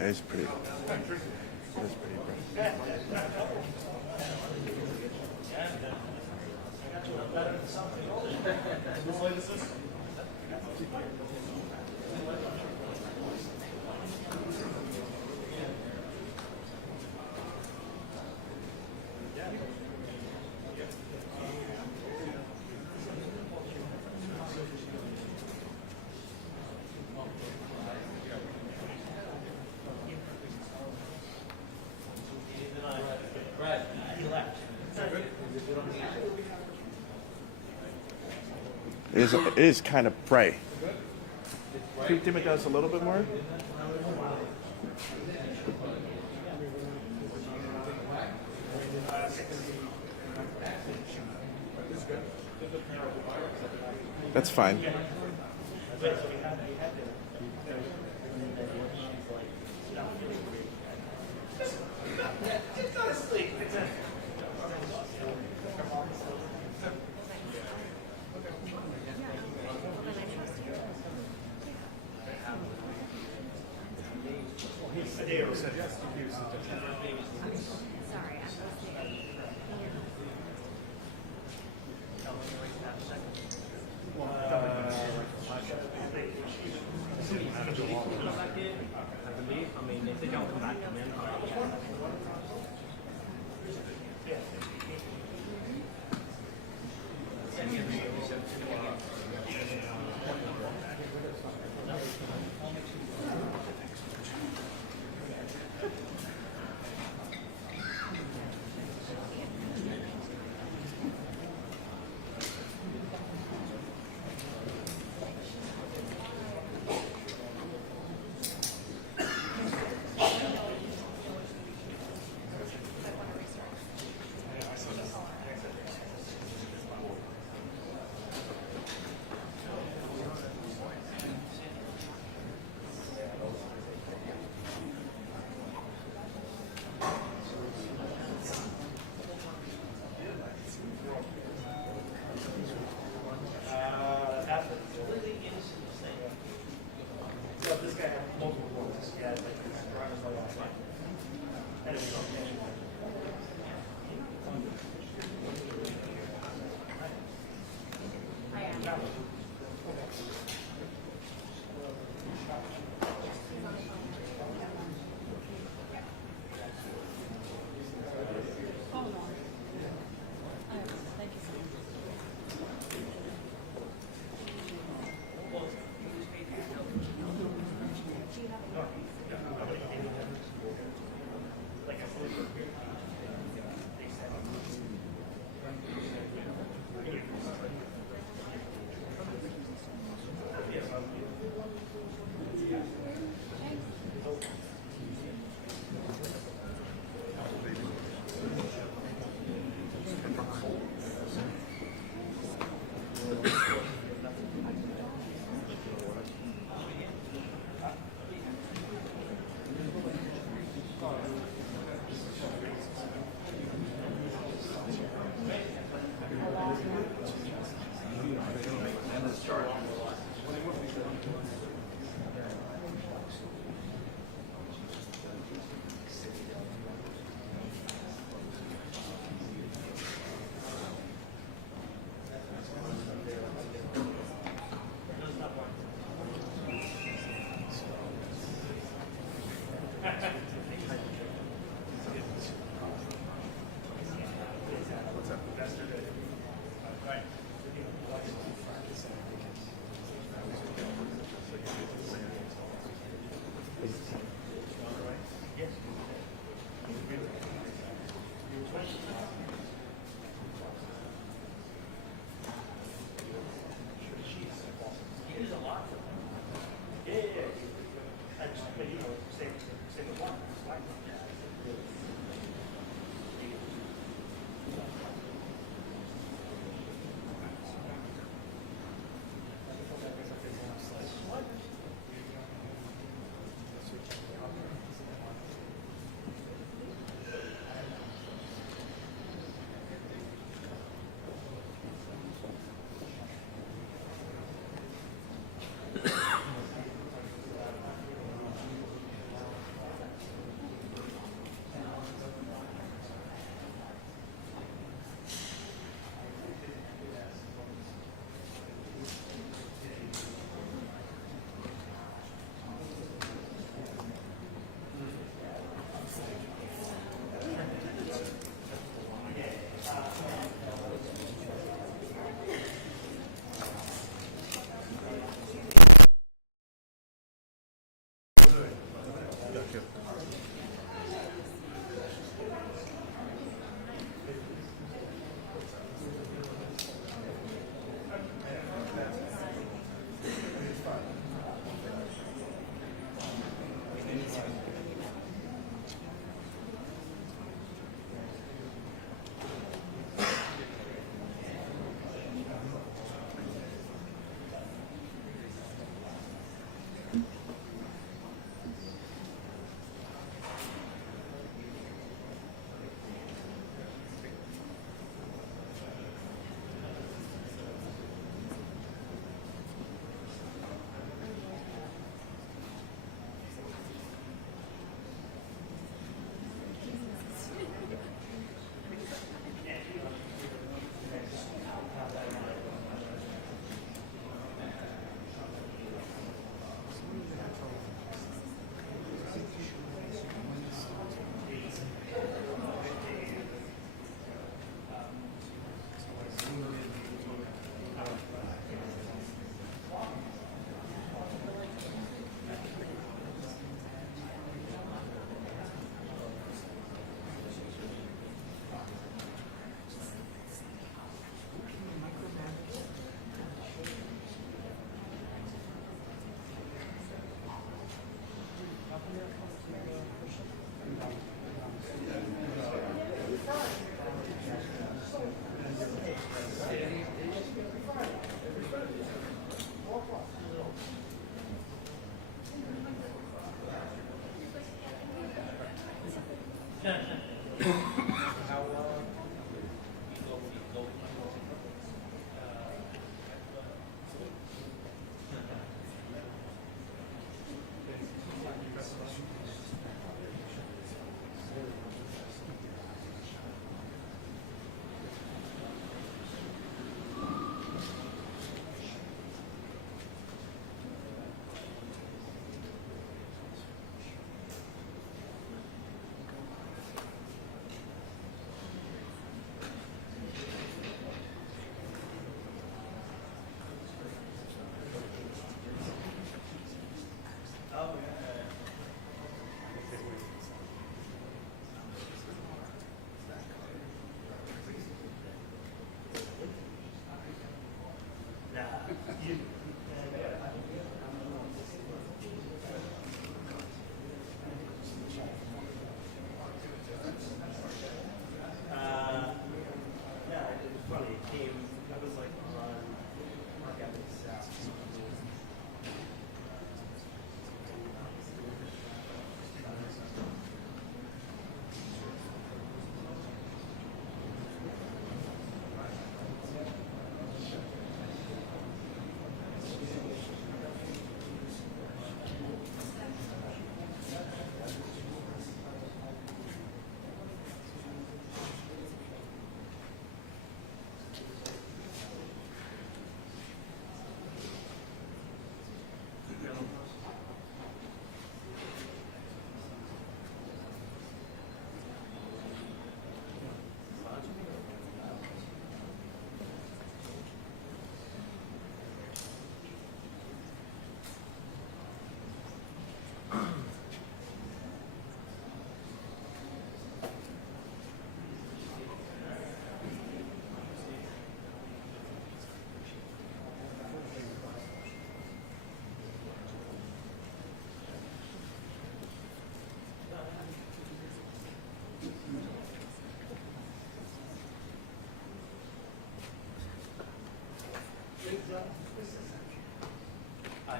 It's pretty. It's pretty bright. It is kind of bright. Can you dim it down a little bit more? That's fine.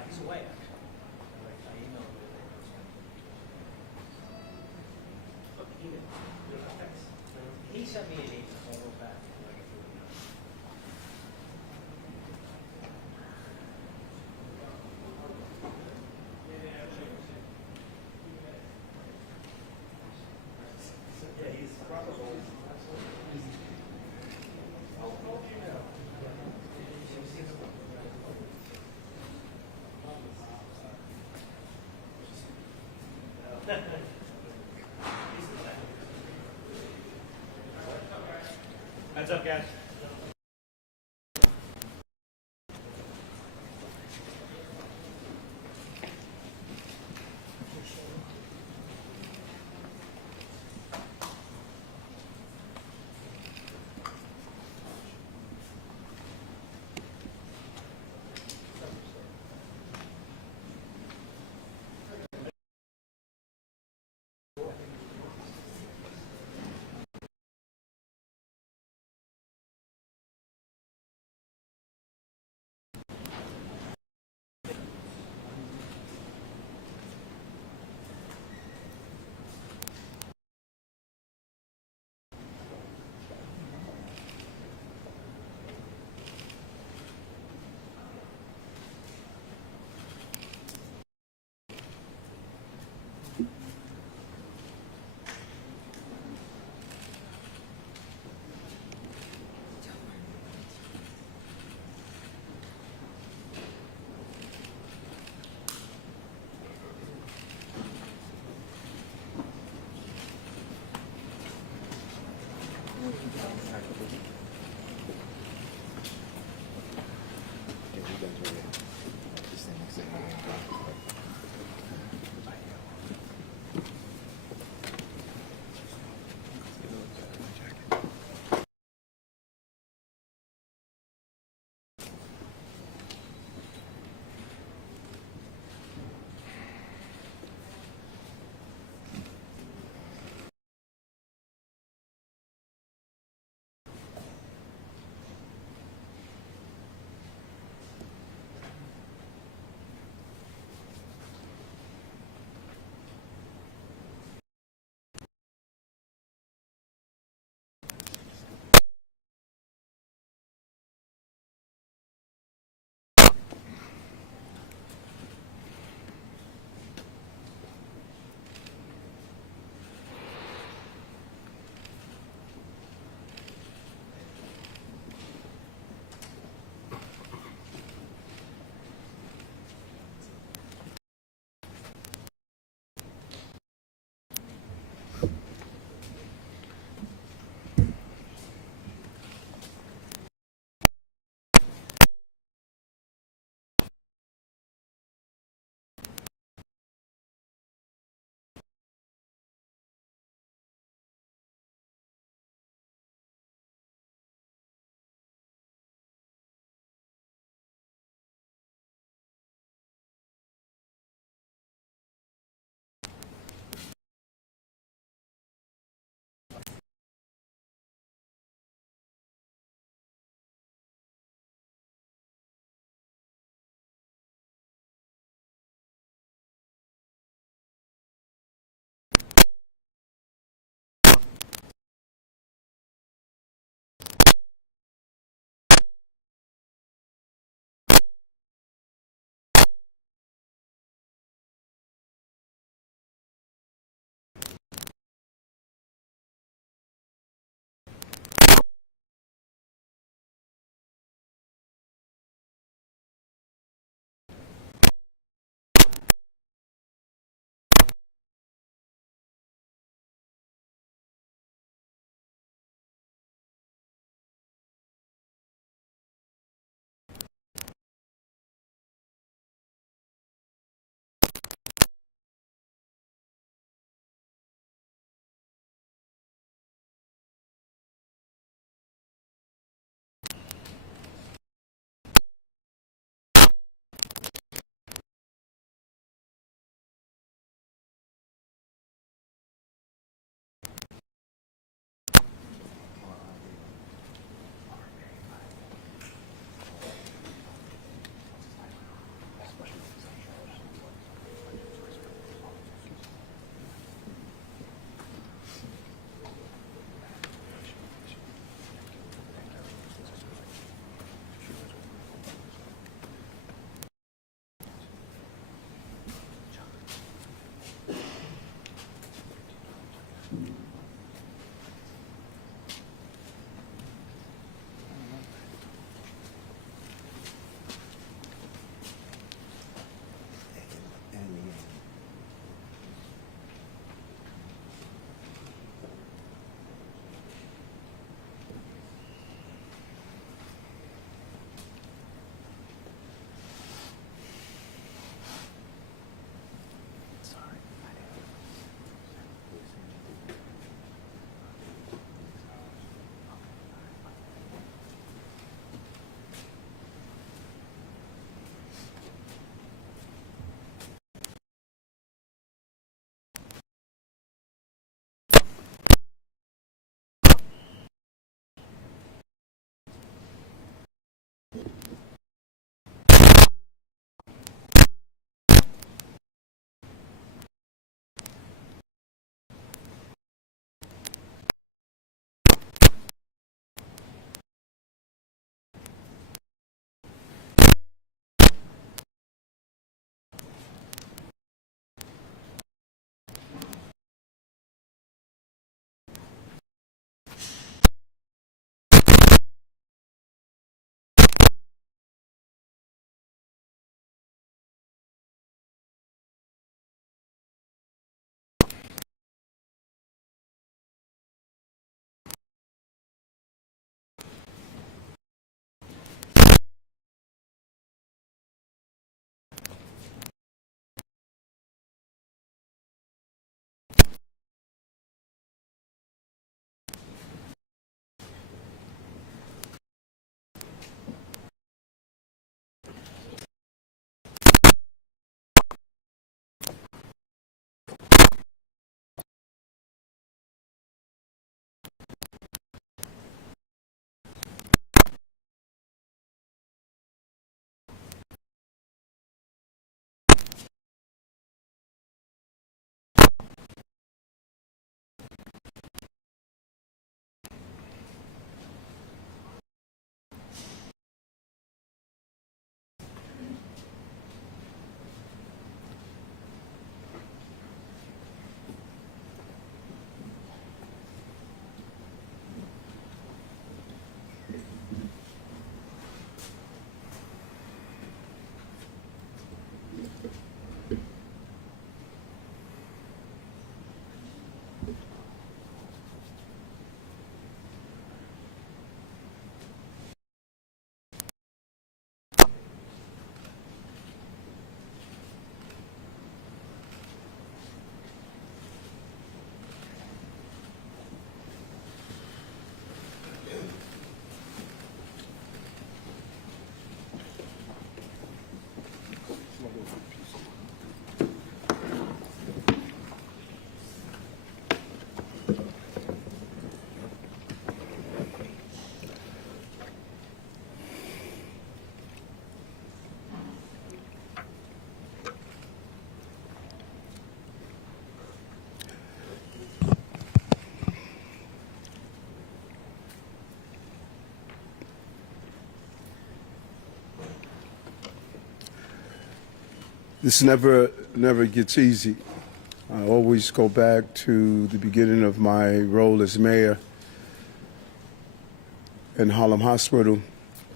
He's away, actually. I emailed him. Look, he sent me an email, so I wrote back. Yeah, he's probably. What's up, guys? This never gets easy. I always go back to the beginning of my role as mayor in Harlem Hospital,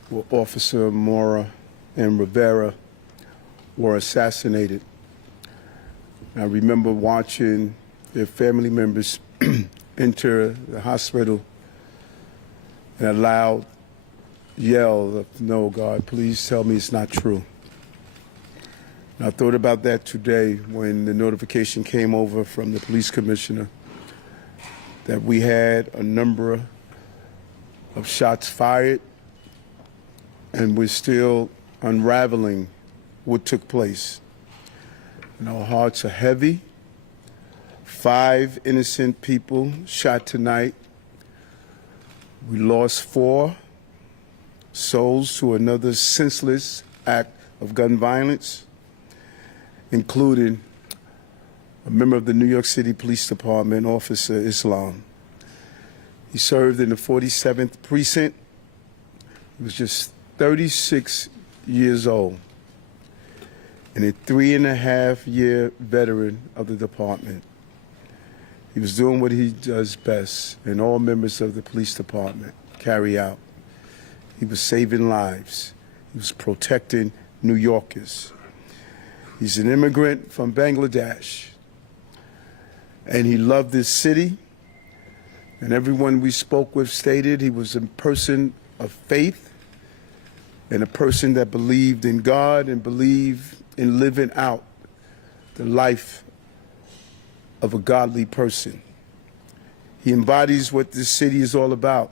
where Officer Mora and Rivera were assassinated. I remember watching their family members enter the hospital and a loud yell of, "No, God, please tell me it's not true." And I thought about that today when the notification came over from the police commissioner that we had a number of shots fired and we're still unraveling what took place. And our hearts are heavy. 5 innocent people shot tonight. We lost 4 souls to another senseless act of gun violence, including a member of the New York City Police Department, Officer Islam. He served in the 47th Precinct. He was just 36 years old and a 3.5-year veteran of the department. He was doing what he does best, and all members of the police department carry out. He was saving lives. He was protecting New Yorkers. He's an immigrant from Bangladesh, and he loved this city. And everyone we spoke with stated he was a person of faith and a person that believed in God and believed in living out the life of a godly person. He embodies what this city is all about.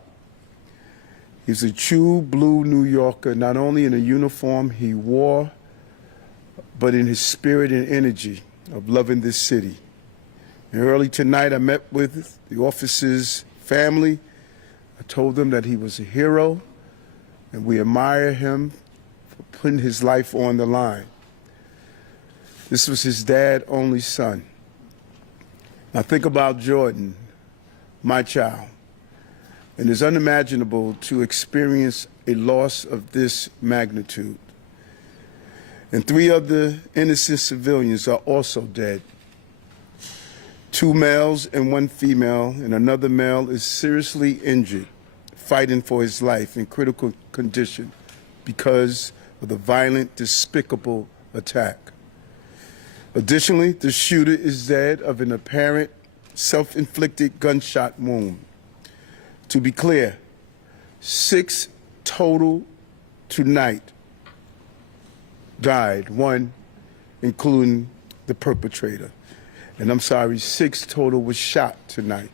He's a true blue New Yorker, not only in the uniform he wore, but in his spirit and energy of loving this city. And early tonight, I met with the officer's family. I told them that he was a hero, and we admire him for putting his life on the line. This was his dad's only son. Now think about Jordan, my child, and it's unimaginable to experience a loss of this magnitude. And 3 other innocent civilians are also dead. 2 males and 1 female, and another male is seriously injured, fighting for his life in critical condition because of the violent, despicable attack. Additionally, the shooter is dead of an apparent self-inflicted gunshot wound. To be clear, 6 total tonight died, 1 including the perpetrator. And I'm sorry, 6 total was shot tonight,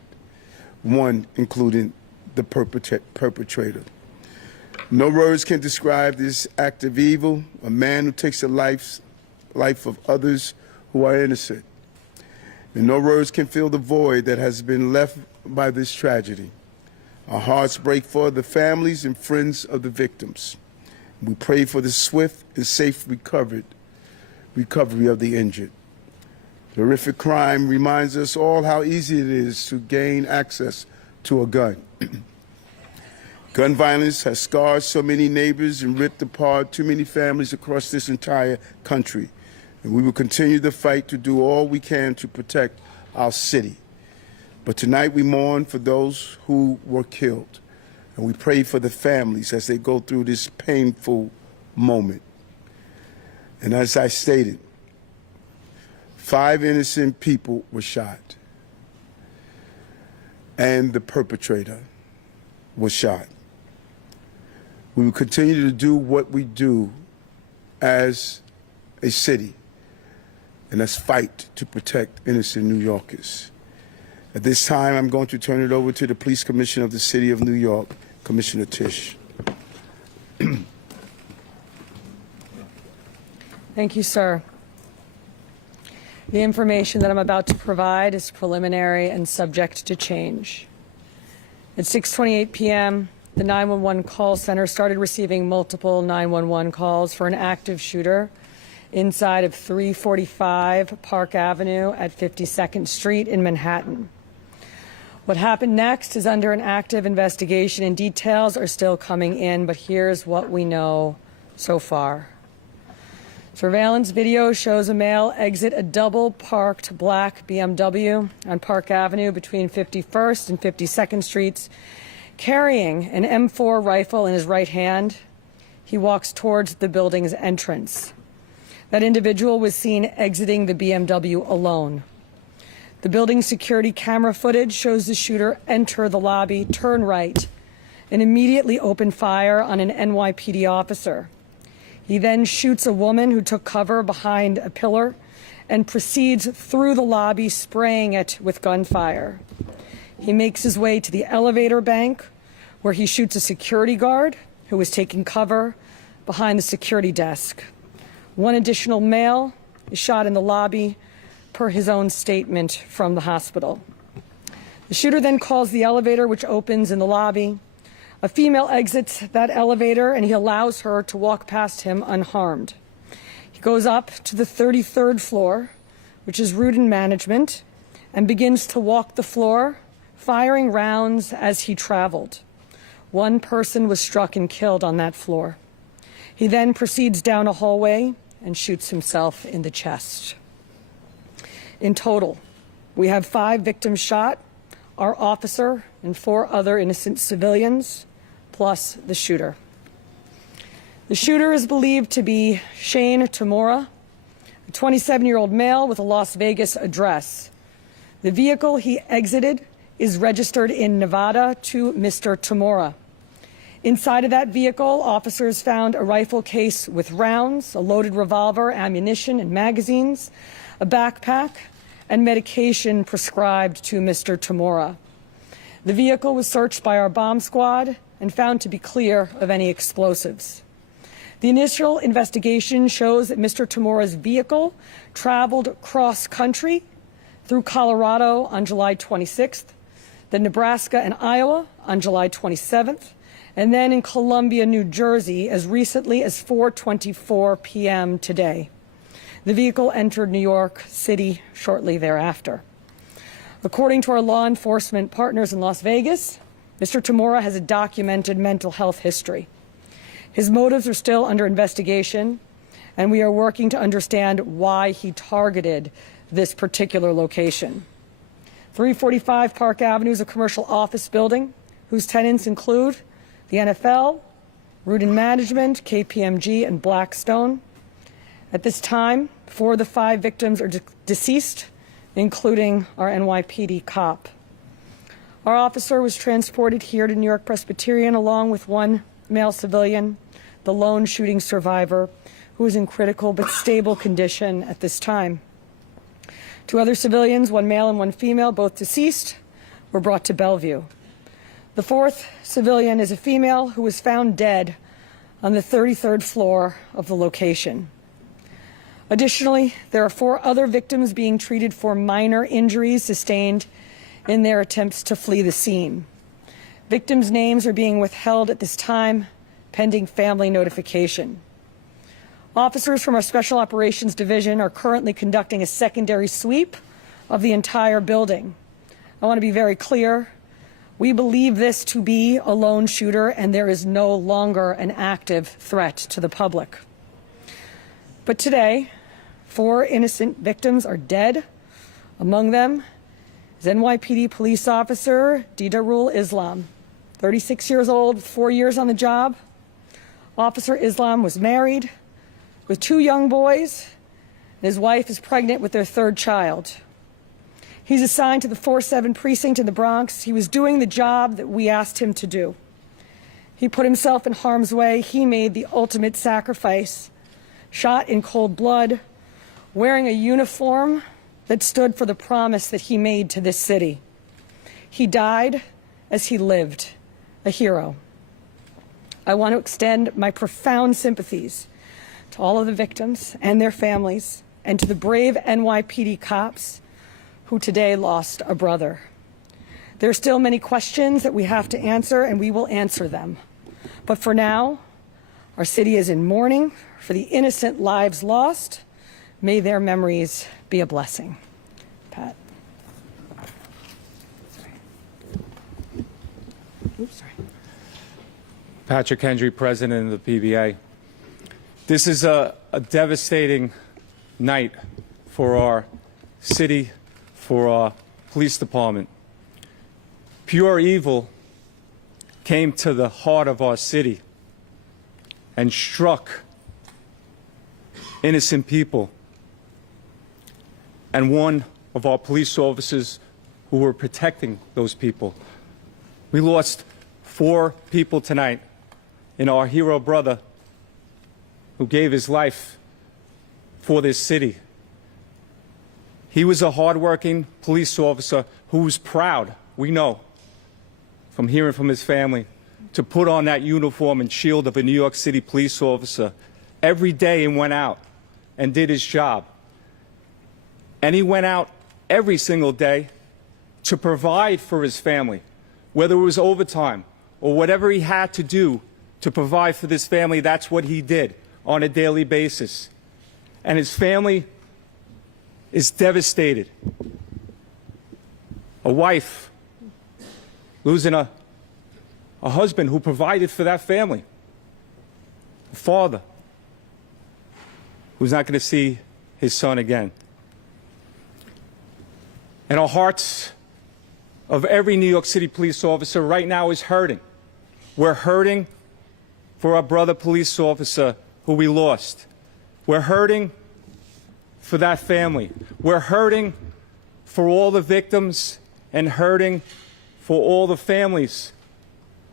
1 including the perpetrator. No words can describe this act of evil, a man who takes the life of others who are innocent. And no words can fill the void that has been left by this tragedy. Our hearts break for the families and friends of the victims. We pray for the swift and safe recovery of the injured. The horrific crime reminds us all how easy it is to gain access to a gun. Gun violence has scarred so many neighbors and ripped apart too many families across this entire country. And we will continue the fight to do all we can to protect our city. But tonight we mourn for those who were killed. And we pray for the families as they go through this painful moment. And as I stated, 5 innocent people were shot. And the perpetrator was shot. We will continue to do what we do as a city, and that's fight to protect innocent New Yorkers. At this time, I'm going to turn it over to the Police Commissioner of the City of New York, Commissioner Tisch. Thank you, sir. The information that I'm about to provide is preliminary and subject to change. At 6:28 p.m., the 911 call center started receiving multiple 911 calls for an active shooter inside of 345 Park Avenue at 52nd Street in Manhattan. What happened next is under an active investigation, and details are still coming in, but here's what we know so far. Surveillance video shows a male exit a double-parked black BMW on Park Avenue between 51st and 52nd Streets, carrying an M4 rifle in his right hand. He walks towards the building's entrance. That individual was seen exiting the BMW alone. The building's security camera footage shows the shooter enter the lobby, turn right, and immediately open fire on an NYPD officer. He then shoots a woman who took cover behind a pillar and proceeds through the lobby, spraying it with gunfire. He makes his way to the elevator bank, where he shoots a security guard who was taking cover behind the security desk. One additional male is shot in the lobby, per his own statement from the hospital. The shooter then calls the elevator, which opens in the lobby. A female exits that elevator, and he allows her to walk past him unharmed. He goes up to the 33rd floor, which is route and management, and begins to walk the floor, firing rounds as he traveled. One person was struck and killed on that floor. He then proceeds down a hallway and shoots himself in the chest. In total, we have 5 victims shot, our officer and 4 other innocent civilians, plus the shooter. The shooter is believed to be Shane Tamora, a 27-year-old male with a Las Vegas address. The vehicle he exited is registered in Nevada to Mr. Tamora. Inside of that vehicle, officers found a rifle case with rounds, a loaded revolver, ammunition, and magazines, a backpack, and medication prescribed to Mr. Tamora. The vehicle was searched by our bomb squad and found to be clear of any explosives. The initial investigation shows that Mr. Tamora's vehicle traveled cross-country through Colorado on July 26th, then Nebraska and Iowa on July 27th, and then in Columbia, New Jersey, as recently as 4:24 p.m. today. The vehicle entered New York City shortly thereafter. According to our law enforcement partners in Las Vegas, Mr. Tamora has a documented mental health history. His motives are still under investigation, and we are working to understand why he targeted this particular location. 345 Park Avenue is a commercial office building whose tenants include the NFL, Root and Management, KPMG, and Blackstone. At this time, 4 of the 5 victims are deceased, including our NYPD cop. Our officer was transported here to New York Presbyterian along with 1 male civilian, the lone shooting survivor, who is in critical but stable condition at this time. 2 other civilians, 1 male and 1 female, both deceased, were brought to Bellevue. The 4th civilian is a female who was found dead on the 33rd floor of the location. Additionally, there are 4 other victims being treated for minor injuries sustained in their attempts to flee the scene. Victims' names are being withheld at this time, pending family notification. Officers from our Special Operations Division are currently conducting a secondary sweep of the entire building. I want to be very clear. We believe this to be a lone shooter, and there is no longer an active threat to the public. But today, 4 innocent victims are dead. Among them is NYPD police officer Didarul Islam, 36 years old, 4 years on the job. Officer Islam was married with 2 young boys, and his wife is pregnant with their 3rd child. He's assigned to the 4-7 precinct in the Bronx. He was doing the job that we asked him to do. He put himself in harm's way. He made the ultimate sacrifice, shot in cold blood, wearing a uniform that stood for the promise that he made to this city. He died as he lived, a hero. I want to extend my profound sympathies to all of the victims and their families, and to the brave NYPD cops who today lost a brother. There are still many questions that we have to answer, and we will answer them. But for now, our city is in mourning for the innocent lives lost. May their memories be a blessing. Pat. Oops, sorry. Patrick Hendry, President of the PBA. This is a a devastating night for our city, for our police department. Pure evil came to the heart of our city and struck innocent people. And one of our police officers who were protecting those people. We lost 4 people tonight in our hero brother who gave his life for this city. He was a hardworking police officer who was proud, we know, from hearing from his family, to put on that uniform and shield of a New York City police officer every day and went out and did his job. And he went out every single day to provide for his family, whether it was overtime or whatever he had to do to provide for this family. That's what he did on a daily basis. And his family is devastated. A wife losing a husband who provided for that family. A father who's not going to see his son again. And our hearts of every New York City police officer right now is hurting. We're hurting for our brother police officer who we lost. We're hurting for that family. We're hurting for all the victims and hurting for all the families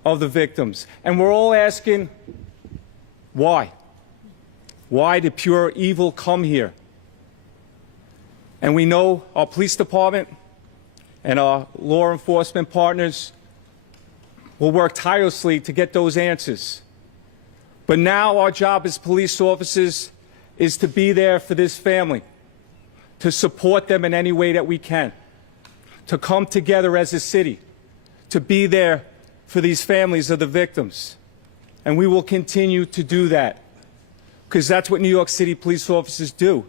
of the victims. And we're all asking, why? Why did pure evil come here? And we know our police department and our law enforcement partners will work tirelessly to get those answers. But now our job as police officers is to be there for this family, to support them in any way that we can, to come together as a city, to be there for these families of the victims. And we will continue to do that, because that's what New York City police officers do.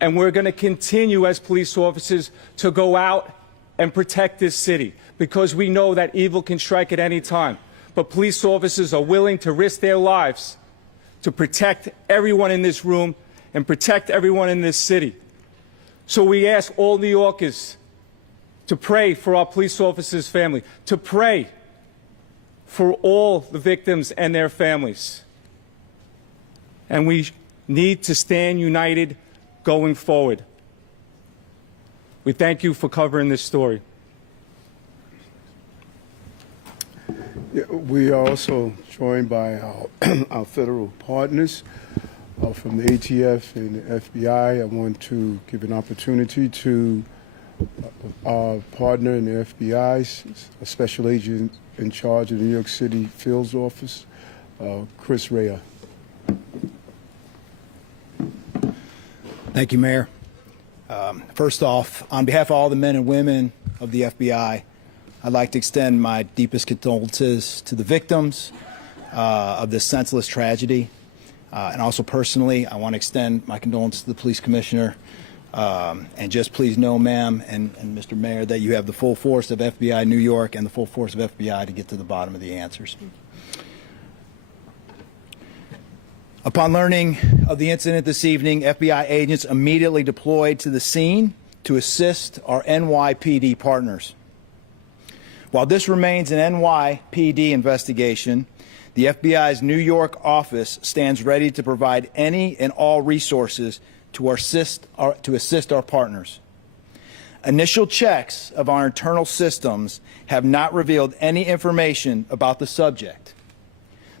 And we're going to continue as police officers to go out and protect this city, because we know that evil can strike at any time. But police officers are willing to risk their lives to protect everyone in this room and protect everyone in this city. So we ask all New Yorkers to pray for our police officers' family, to pray for all the victims and their families. And we need to stand united going forward. We thank you for covering this story. Yeah, we are also joined by our federal partners from the ATF and the FBI. I want to give an opportunity to our partner in the FBI, a special agent in charge of the New York City Field Office, Chris Rea. Thank you, Mayor. First off, on behalf of all the men and women of the FBI, I'd like to extend my deepest condolences to the victims of this senseless tragedy. And also personally, I want to extend my condolences to the police commissioner. And just please know, ma'am and Mr. Mayor, that you have the full force of FBI New York and the full force of FBI to get to the bottom of the answers. Upon learning of the incident this evening, FBI agents immediately deployed to the scene to assist our NYPD partners. While this remains an NYPD investigation, the FBI's New York office stands ready to provide any and all resources to assist our partners. Initial checks of our internal systems have not revealed any information about the subject.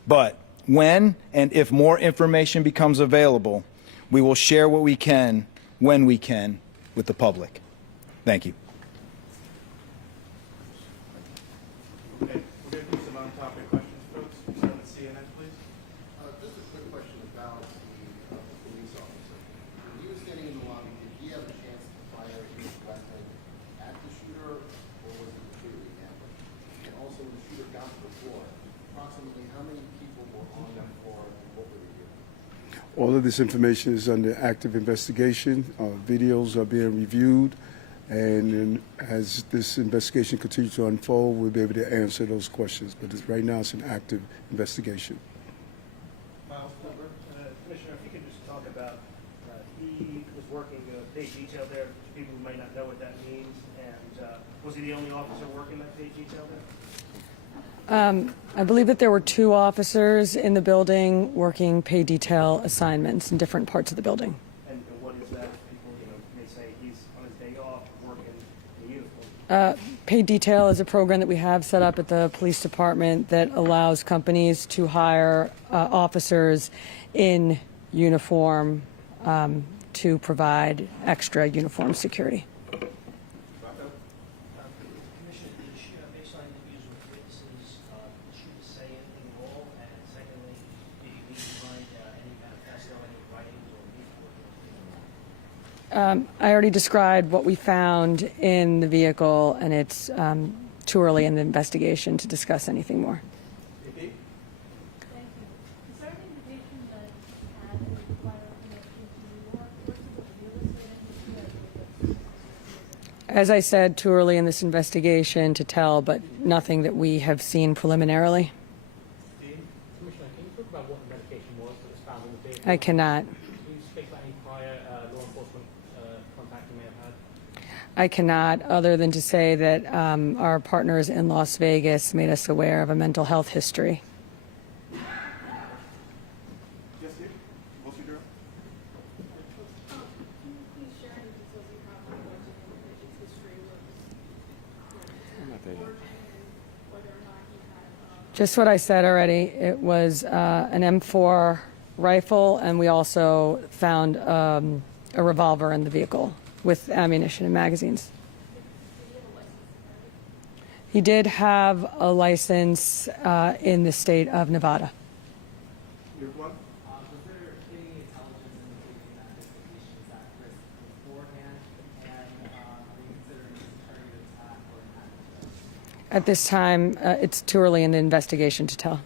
But when and if more information becomes available, we will share what we can, when we can, with the public. Thank you. Okay, we're going to do some on-topic questions, folks. Start with CNN, please. Just a quick question about the police officer. When he was getting in the lobby, did he have a chance to fire his weapon at the shooter, or was it the shooter he ambushed? And also, when the shooter got to the floor, approximately how many people were on that floor, and what were they doing? All of this information is under active investigation. Videos are being reviewed. And then as this investigation continues to unfold, we'll be able to answer those questions. But right now, it's an active investigation. Miles Cooper, Commissioner, if you could just talk about working paid detail there, people who might not know what that means, and was he the only officer working that paid detail there? I believe that there were 2 officers in the building working pay detail assignments in different parts of the building. And what is that? People, may say he's on his day off working in uniform. Paid detail is a program that we have set up at the police department that allows companies to hire officers in uniform to provide extra uniform security. Commissioner, did the shooter, based on interviews with witnesses, did the shooter say anything at all? And secondly, did you leave behind any manifesto, any writings or leaflets? I already described what we found in the vehicle, and it's too early in the investigation to discuss anything more. Thank you. Is there any indication that he had any prior connection to New York or to the real estate industry? As I said, too early in this investigation to tell, but nothing that we have seen preliminarily. Commissioner, can you talk about what the medication was that was found in the vehicle? I cannot. Can you speak about any prior law enforcement contact you may have had? I cannot, other than to say that our partners in Las Vegas made us aware of a mental health history. Yes, Steve? Mostly Durham? Can you please share any details you have regarding the patient's history with origin and whether or not he had Just what I said already. It was an M4 rifle, and we also found a revolver in the vehicle with ammunition and magazines. He did have a license in the state of Nevada. Your one? Was there any intelligence indicating that investigation was at risk beforehand? And are you considering this a targeted attack or an act of terrorism? At this time, it's too early in the investigation to tell.